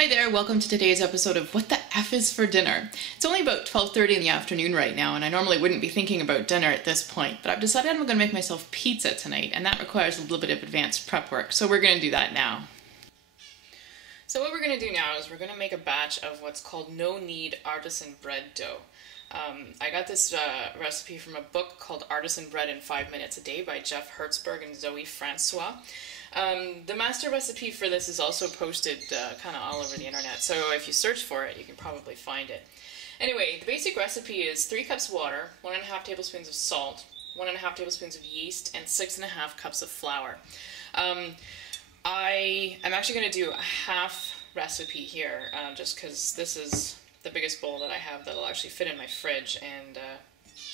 Hi there, welcome to today's episode of What the F is for Dinner? It's only about 12:30 in the afternoon right now, and I normally wouldn't be thinking about dinner at this point, but I've decided I'm going to make myself pizza tonight, and that requires a little bit of advanced prep work, so we're going to do that now. So what we're going to do now is we're going to make a batch of what's called no-knead artisan bread dough. I got this recipe from a book called Artisan Bread in 5 Minutes a Day by Jeff Hertzberg and Zoe Francois. The master recipe for this is also posted kind of all over the internet, so if you search for it, you can probably find it. Anyway, the basic recipe is 3 cups water, 1.5 tablespoons of salt, 1.5 tablespoons of yeast, and 6.5 cups of flour. I am actually going to do a half recipe here, just because this is the biggest bowl that I have that'll actually fit in my fridge, and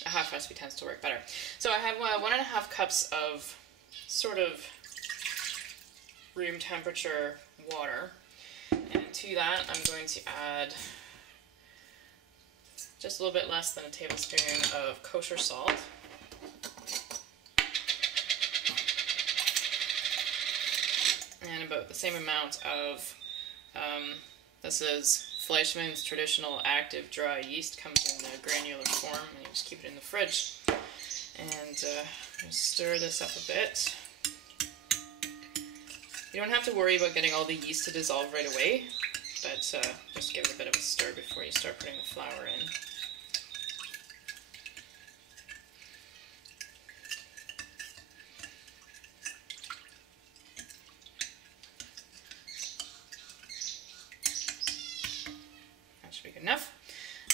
a half recipe tends to work better. So I have 1.5 cups of sort of room temperature water, and to that I'm going to add just a little bit less than a tablespoon of kosher salt, and about the same amount of this is Fleischmann's traditional active dry yeast, comes in the granular form, and you just keep it in the fridge. And stir this up a bit. You don't have to worry about getting all the yeast to dissolve right away, but just give it a bit of a stir before you start putting the flour in. That should be good enough.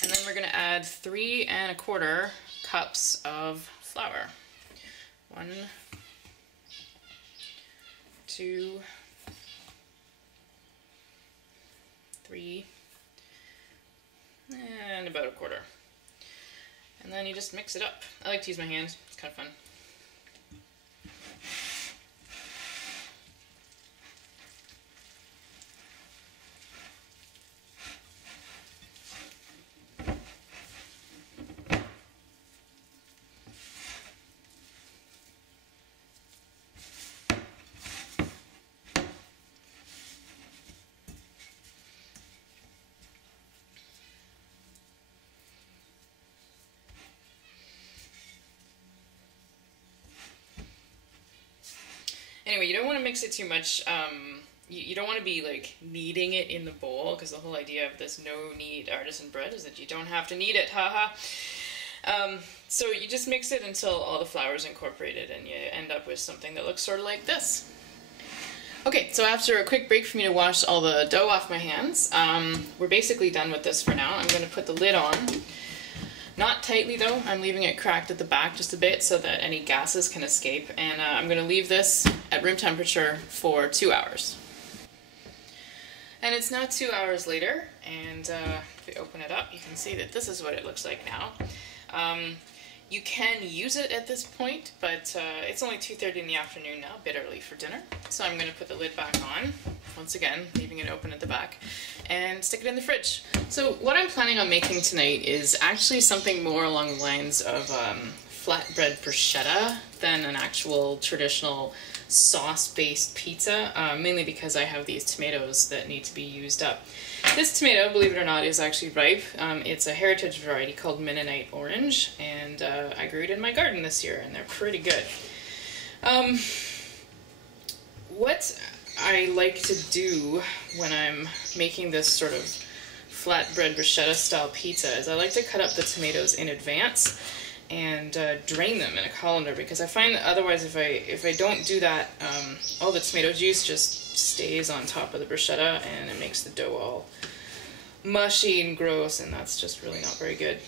And then we're going to add 3¼ cups of flour. 1, 2, 3, and about 1/4. And then you just mix it up. I like to use my hands, it's kind of fun. Anyway, you don't want to mix it too much. You don't want to be like kneading it in the bowl, because the whole idea of this no-knead artisan bread is that you don't have to knead it, haha. So you just mix it until all the flour is incorporated, and you end up with something that looks sort of like this. Okay, so after a quick break for me to wash all the dough off my hands, we're basically done with this for now. I'm going to put the lid on. Not tightly though, I'm leaving it cracked at the back just a bit so that any gases can escape, and I'm going to leave this at room temperature for 2 hours. And it's now 2 hours later, and if we open it up you can see that this is what it looks like now. You can use it at this point, but it's only 2:30 in the afternoon now, a bit early for dinner. So I'm going to put the lid back on, once again leaving it open at the back, and stick it in the fridge. So what I'm planning on making tonight is actually something more along the lines of flatbread bruschetta than an actual traditional sauce-based pizza, mainly because I have these tomatoes that need to be used up. This tomato, believe it or not, is actually ripe. It's a heritage variety called Mennonite Orange, and I grew it in my garden this year, and they're pretty good. What I like to do when I'm making this sort of flatbread bruschetta style pizza is I like to cut up the tomatoes in advance and drain them in a colander, because I find that otherwise if I don't do that, all the tomato juice just stays on top of the bruschetta and it makes the dough all mushy and gross, and that's just really not very good.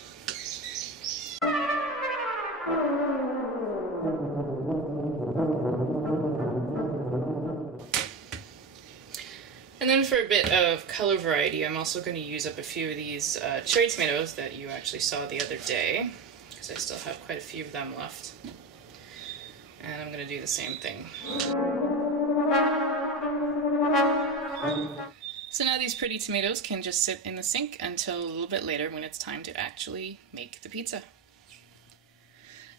And then for a bit of color variety, I'm also going to use up a few of these cherry tomatoes that you actually saw the other day, because I still have quite a few of them left. And I'm going to do the same thing. So now these pretty tomatoes can just sit in the sink until a little bit later when it's time to actually make the pizza.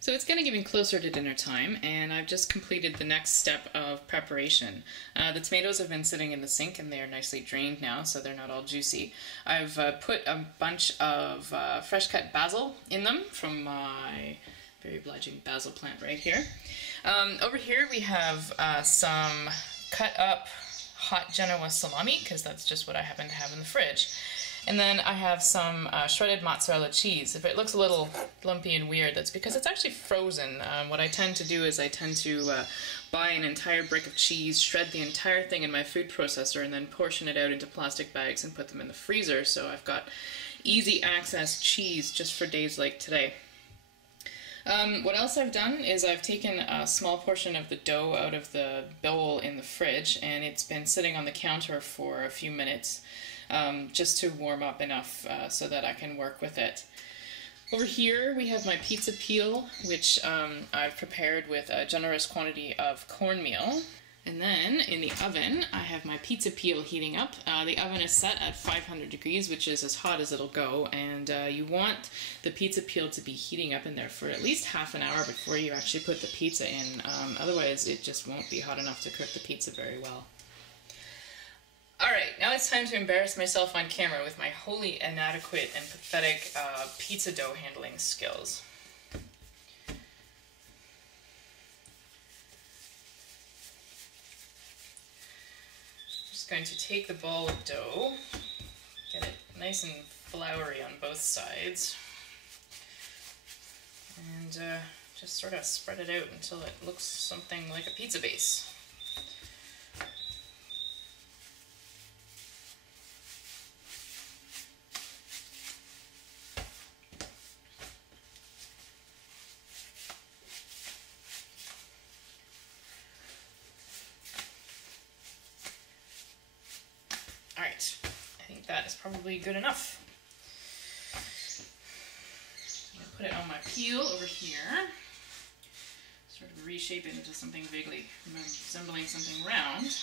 So it's getting even closer to dinner time, and I've just completed the next step of preparation. The tomatoes have been sitting in the sink and they are nicely drained now, so they're not all juicy. I've put a bunch of fresh cut basil in them from my very obliging basil plant right here. Over here we have some cut up hot Genoa salami, because that's just what I happen to have in the fridge. And then I have some shredded mozzarella cheese. If it looks a little lumpy and weird, that's because it's actually frozen. What I tend to do is I tend to buy an entire brick of cheese, shred the entire thing in my food processor, and then portion it out into plastic bags and put them in the freezer. So I've got easy access cheese just for days like today. What else I've done is I've taken a small portion of the dough out of the bowl in the fridge, and it's been sitting on the counter for a few minutes. Just to warm up enough so that I can work with it. Over here we have my pizza peel, which I've prepared with a generous quantity of cornmeal. And then in the oven I have my pizza peel heating up. The oven is set at 500 degrees, which is as hot as it'll go, and you want the pizza peel to be heating up in there for at least half an hour before you actually put the pizza in. Otherwise it just won't be hot enough to cook the pizza very well. Alright, now it's time to embarrass myself on camera with my wholly inadequate and pathetic pizza dough handling skills. I'm just going to take the ball of dough, get it nice and floury on both sides, and just sort of spread it out until it looks something like a pizza base. Alright, I think that is probably good enough. I'm going to put it on my peel over here, sort of reshape it into something vaguely resembling something round,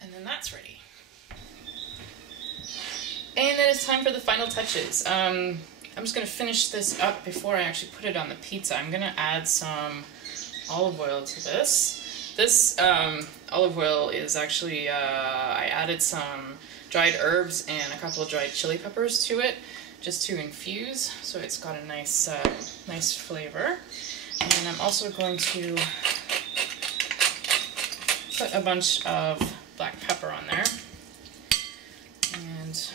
and then that's ready. And then it's time for the final touches. I'm just going to finish this up before I actually put it on the pizza. I'm going to add some olive oil to this. This olive oil is actually, I added some dried herbs and a couple of dried chili peppers to it, just to infuse, so it's got a nice, nice flavor. And I'm also going to put a bunch of black pepper on there, and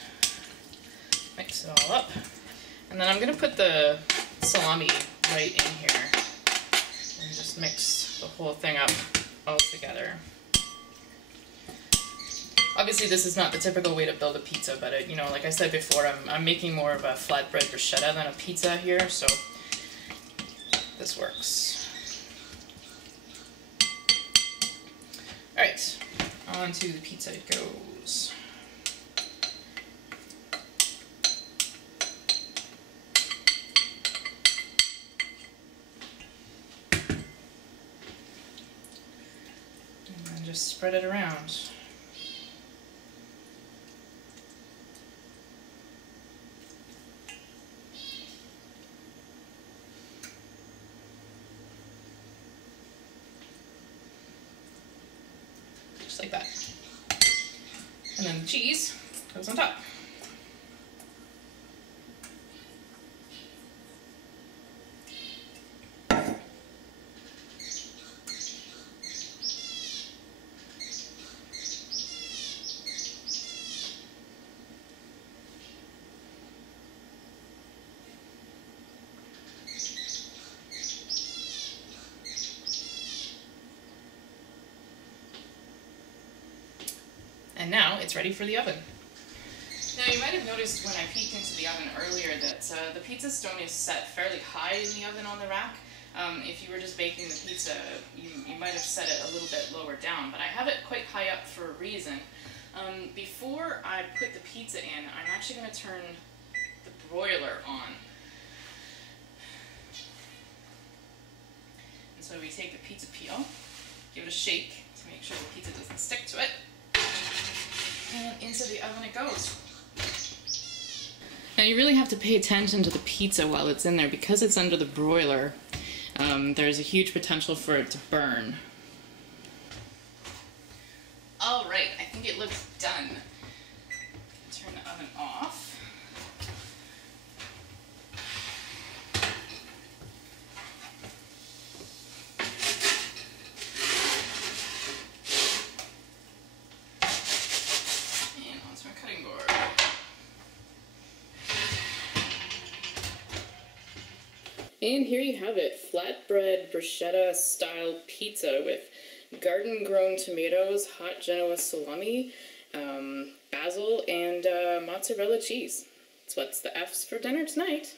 mix it all up. And then I'm going to put the salami right in here, and just mix the whole thing up all together. Obviously this is not the typical way to build a pizza, but it, you know, like I said before, I'm making more of a flatbread bruschetta than a pizza here, so this works. Alright, on to the pizza it goes. Just spread it around. Just like that. And then the cheese goes on top. And now it's ready for the oven. Now you might have noticed when I peeked into the oven earlier that the pizza stone is set fairly high in the oven on the rack. If you were just baking the pizza, you might have set it a little bit lower down, but I have it quite high up for a reason. Before I put the pizza in, I'm actually going to turn the broiler on. And so we take the pizza peel, give it a shake to make sure the pizza doesn't stick to it, and into the oven it goes. Now you really have to pay attention to the pizza while it's in there because it's under the broiler. There's a huge potential for it to burn. Alright, I think it looks done. Turn the oven off. And onto my cutting board. And here you have it, flatbread bruschetta-style pizza with garden-grown tomatoes, hot Genoa salami, basil, and mozzarella cheese. So what's the F's for dinner tonight?